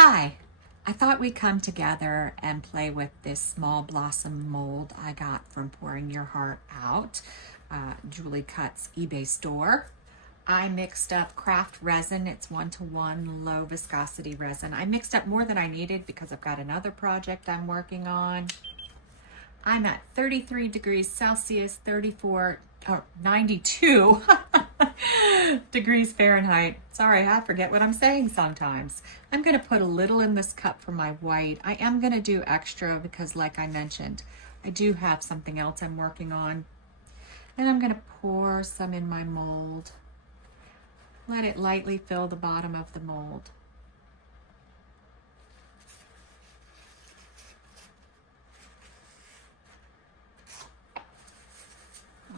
Hi, I thought we'd come together and play with this small blossom mold I got from Pouring Your Heart Out, Julie Cutt's eBay store. I mixed up craft resin. It's 1-to-1 low viscosity resin. I mixed up more than I needed because I've got another project I'm working on. I'm at 33 degrees Celsius, 92 degrees Fahrenheit. Sorry, I forget what I'm saying sometimes. I'm going to put a little in this cup for my white. I am going to do extra because, like I mentioned, I do have something else I'm working on. And I'm going to pour some in my mold. Let it lightly fill the bottom of the mold.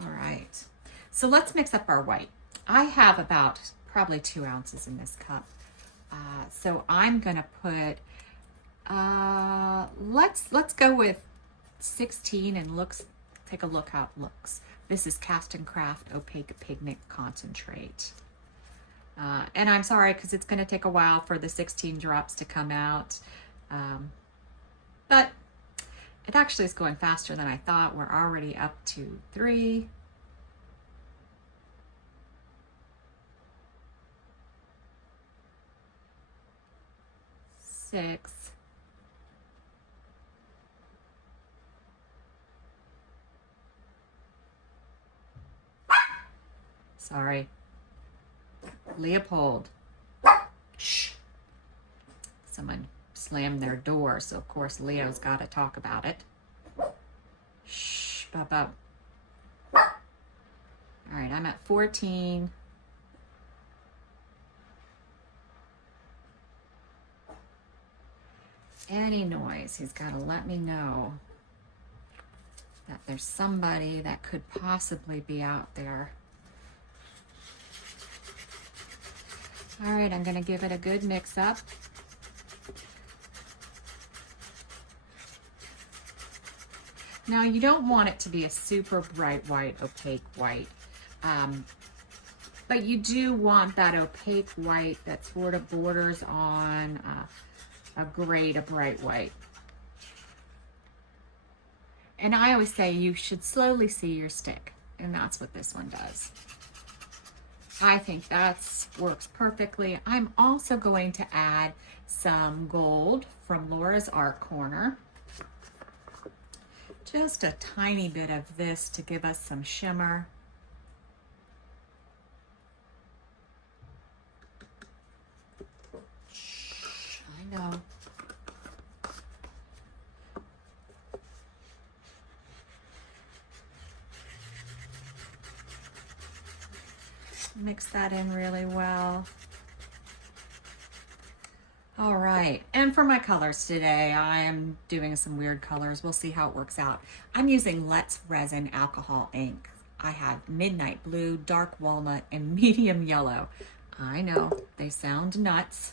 All right, so let's mix up our white. I have about probably 2 ounces in this cup. So I'm gonna put, let's go with 16 and take a look how it looks. This is Cast and Craft Opaque Pigment Concentrate. And I'm sorry, because it's gonna take a while for the 16 drops to come out. But it actually is going faster than I thought. We're already up to 3. 6. Sorry. Leopold. Shh. Someone slammed their door, so of course Leo's got to talk about it. Shh, Bubba. All right, I'm at 14. Any noise, he's got to let me know that there's somebody that could possibly be out there. All right, I'm going to give it a good mix up. Now, you don't want it to be a super bright white, opaque white, but you do want that opaque white that sort of borders on a grade of bright white. And I always say you should slowly see your stick, and that's what this one does. I think that works perfectly. I'm also going to add some gold from Laura's Art Corner. Just a tiny bit of this to give us some shimmer. I know. Mix that in really well. All right, and for my colors today, I am doing some weird colors. We'll see how it works out. I'm using Let's Resin Alcohol ink. I have Midnight Blue, Dark Walnut, and Medium Yellow. I know, they sound nuts,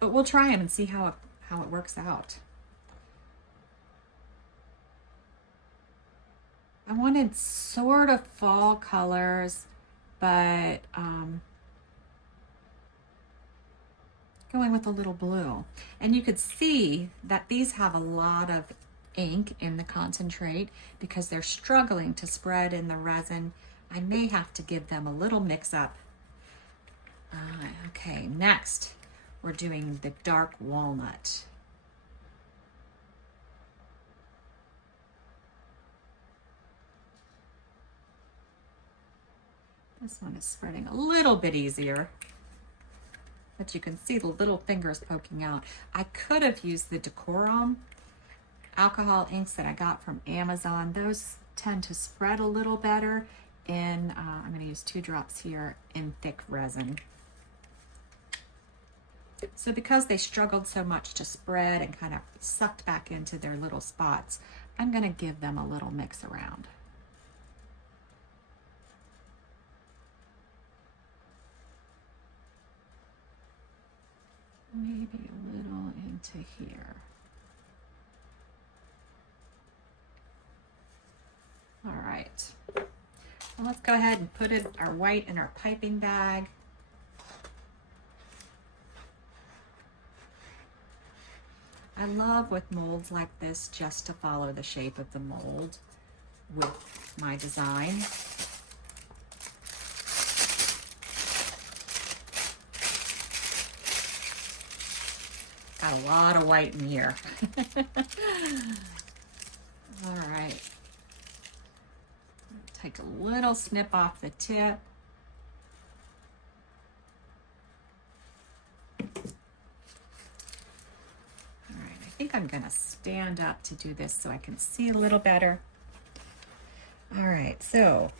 but we'll try them and see how it works out. I wanted sort of fall colors, but going with a little blue. And you could see that these have a lot of ink in the concentrate because they're struggling to spread in the resin. I may have to give them a little mix up. Okay, next we're doing the dark walnut. This one is spreading a little bit easier, but you can see the little fingers poking out. I could have used the Decorum alcohol inks that I got from Amazon. Those tend to spread a little better in, I'm going to use 2 drops here in thick resin. So because they struggled so much to spread and kind of sucked back into their little spots, I'm going to give them a little mix around. Maybe a little into here. All right, well, let's go ahead and put our white in our piping bag. I love with molds like this just to follow the shape of the mold with my design. Got a lot of white in here. All right. Take a little snip off the tip. All right, I think I'm gonna stand up to do this so I can see a little better. All right, so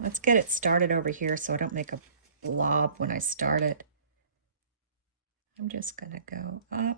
let's get it started over here so I don't make a blob when I start it. I'm just gonna go up.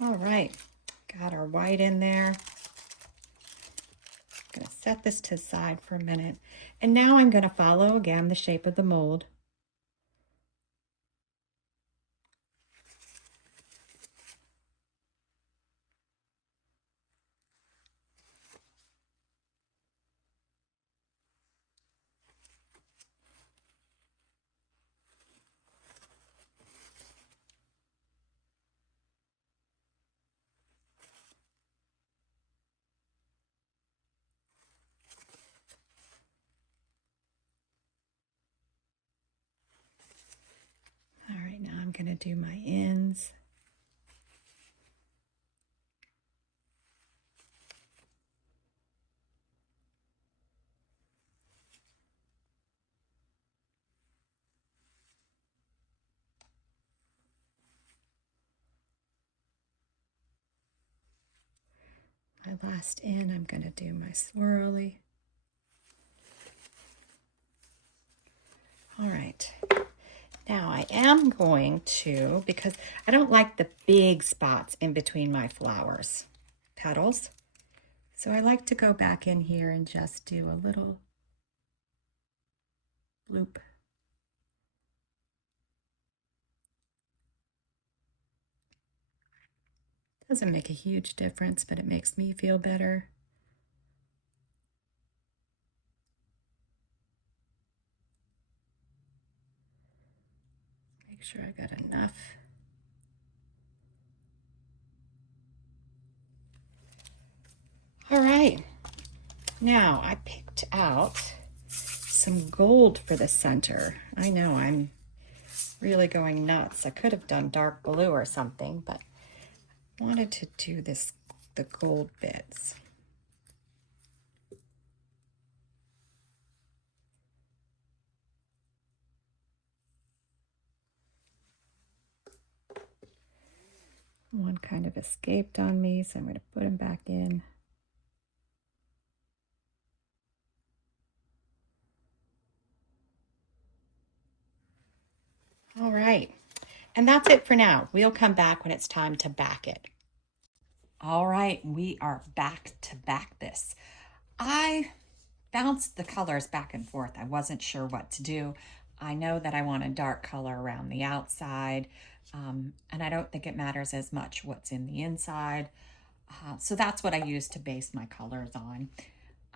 All right, got our white in there. Gonna set this to the side for a minute. And now I'm gonna follow again the shape of the mold. All right, now I'm gonna do my ends. My last end, I'm gonna do my swirly. All right, now I am going to, because I don't like the big spots in between my flowers petals, so I like to go back in here and just do a little loop. Doesn't make a huge difference, but it makes me feel better. Make sure I got enough. All right, now I picked out some gold for the center. I know I'm really going nuts. I could have done dark blue or something, but I wanted to do this, the gold bits. One kind of escaped on me, so I'm going to put him back in. All right, and that's it for now. We'll come back when it's time to back it. All right, we are back to back this. I bounced the colors back and forth. I wasn't sure what to do. I know that I want a dark color around the outside, and I don't think it matters as much what's in the inside. So that's what I use to base my colors on.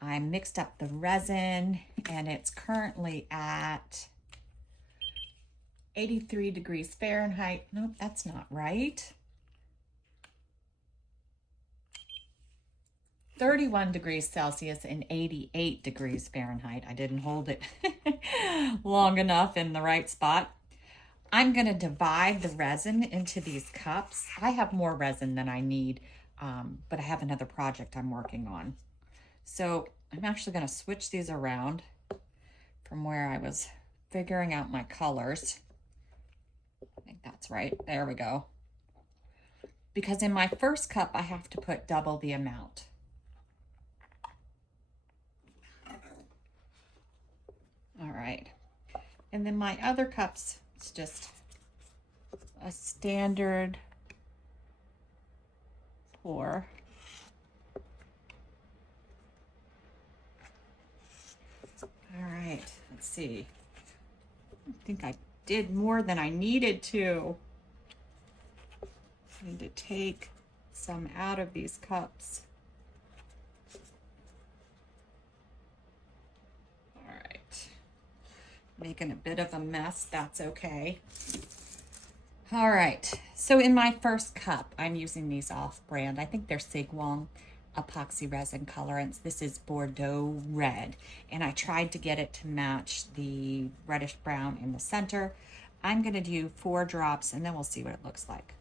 I mixed up the resin and it's currently at 83 degrees Fahrenheit. Nope, that's not right. 31 degrees Celsius and 88 degrees Fahrenheit. I didn't hold it long enough in the right spot. I'm going to divide the resin into these cups. I have more resin than I need, but I have another project I'm working on. So I'm actually going to switch these around from where I was figuring out my colors. I think that's right. There we go. Because in my first cup, I have to put double the amount. All right. And then my other cups, it's just a standard pour. All right, let's see. I think I did more than I needed to. I need to take some out of these cups. All right, making a bit of a mess, that's okay. All right, so in my first cup, I'm using these off-brand. I think they're Sigwong epoxy resin colorants. This is Bordeaux red, and I tried to get it to match the reddish brown in the center. I'm gonna do 4 drops and then we'll see what it looks like.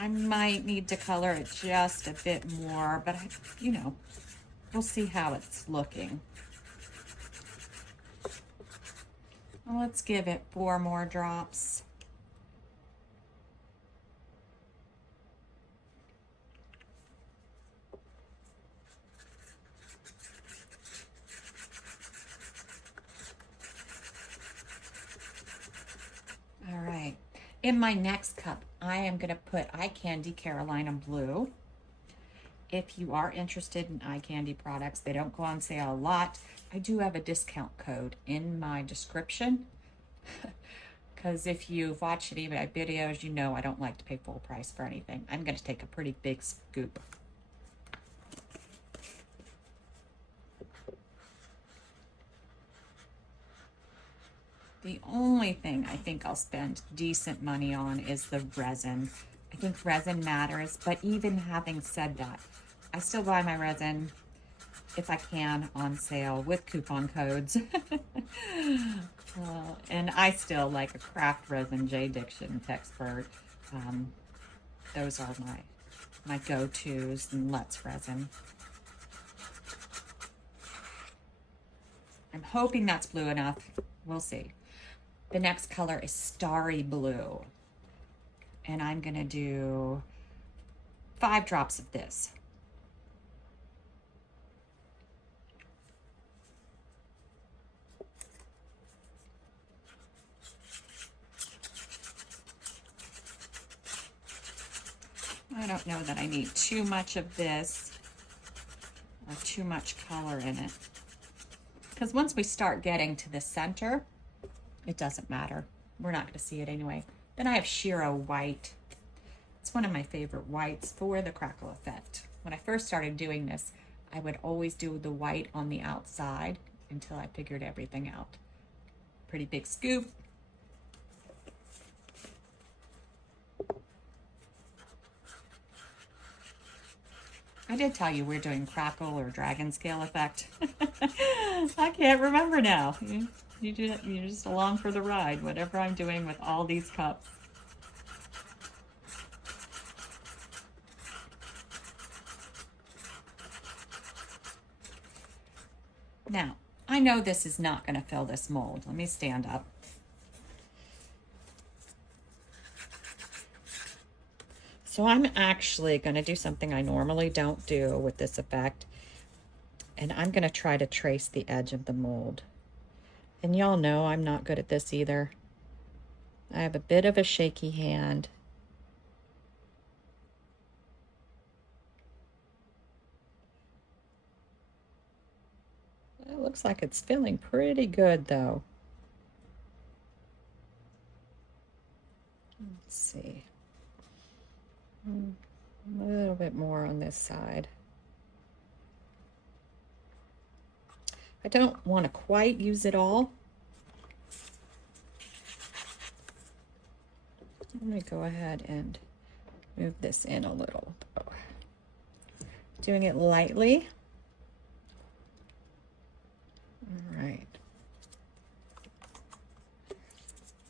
I might need to color it just a bit more, but you know, we'll see how it's looking. Well, let's give it 4 more drops. All right, in my next cup, I am gonna put Eye Candy Carolina Blue. If you are interested in eye candy products, they don't go on sale a lot. I do have a discount code in my description because if you've watched any of my videos, you know I don't like to pay full price for anything. I'm going to take a pretty big scoop. The only thing I think I'll spend decent money on is the resin. I think resin matters, but even having said that, I still buy my resin if I can on sale with coupon codes. And I still like a craft resin, J. Diction, Teexpert. Those are my go-tos, and Let's resin. I'm hoping that's blue enough. We'll see. The next color is Starry Blue. And I'm gonna do 5 drops of this. I don't know that I need too much of this or too much color in it. Because once we start getting to the center, it doesn't matter. We're not gonna see it anyway. Then I have Shiro White. It's one of my favorite whites for the crackle effect. When I first started doing this, I would always do the white on the outside until I figured everything out. Pretty big scoop. I did tell you we're doing crackle or dragon scale effect. I can't remember now. You're just along for the ride, whatever I'm doing with all these cups. Now, I know this is not going to fill this mold. Let me stand up. So I'm actually going to do something I normally don't do with this effect. And I'm going to try to trace the edge of the mold. And y'all know I'm not good at this either. I have a bit of a shaky hand. It looks like it's feeling pretty good though. Let's see. A little bit more on this side. I don't want to quite use it all. Let me go ahead and move this in a little. Doing it lightly. All right.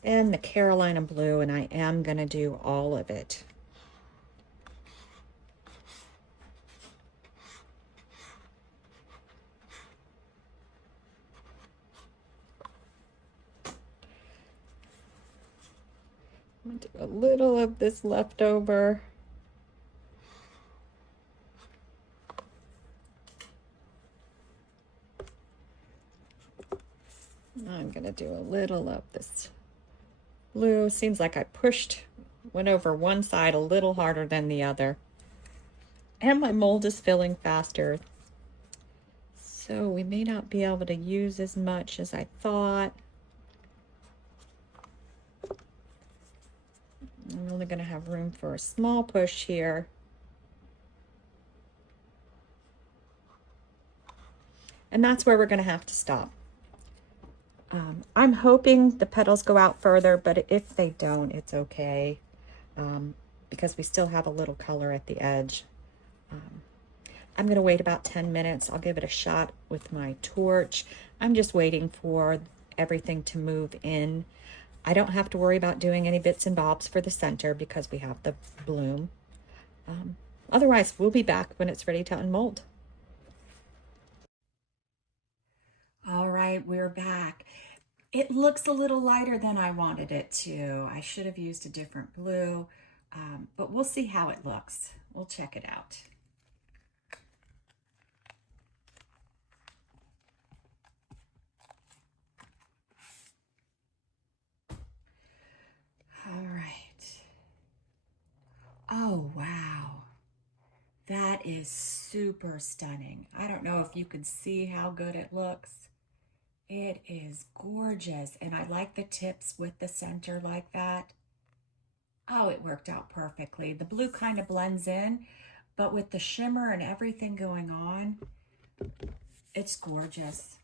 And the Carolina blue, and I am going to do all of it. I'm going to do a little of this leftover. I'm going to do a little of this blue. Seems like I went over one side a little harder than the other. And my mold is filling faster. So we may not be able to use as much as I thought. I'm only going to have room for a small push here. And that's where we're going to have to stop. I'm hoping the petals go out further, but if they don't, it's okay, because we still have a little color at the edge. I'm going to wait about 10 minutes. I'll give it a shot with my torch. I'm just waiting for everything to move in. I don't have to worry about doing any bits and bobs for the center because we have the bloom. Otherwise, we'll be back when it's ready to unmold. All right, we're back. It looks a little lighter than I wanted it to. I should have used a different blue, but we'll see how it looks. We'll check it out. All right. Oh, wow. That is super stunning. I don't know if you can see how good it looks. It is gorgeous, and I like the tips with the center like that. Oh, it worked out perfectly. The blue kind of blends in, but with the shimmer and everything going on, it's gorgeous.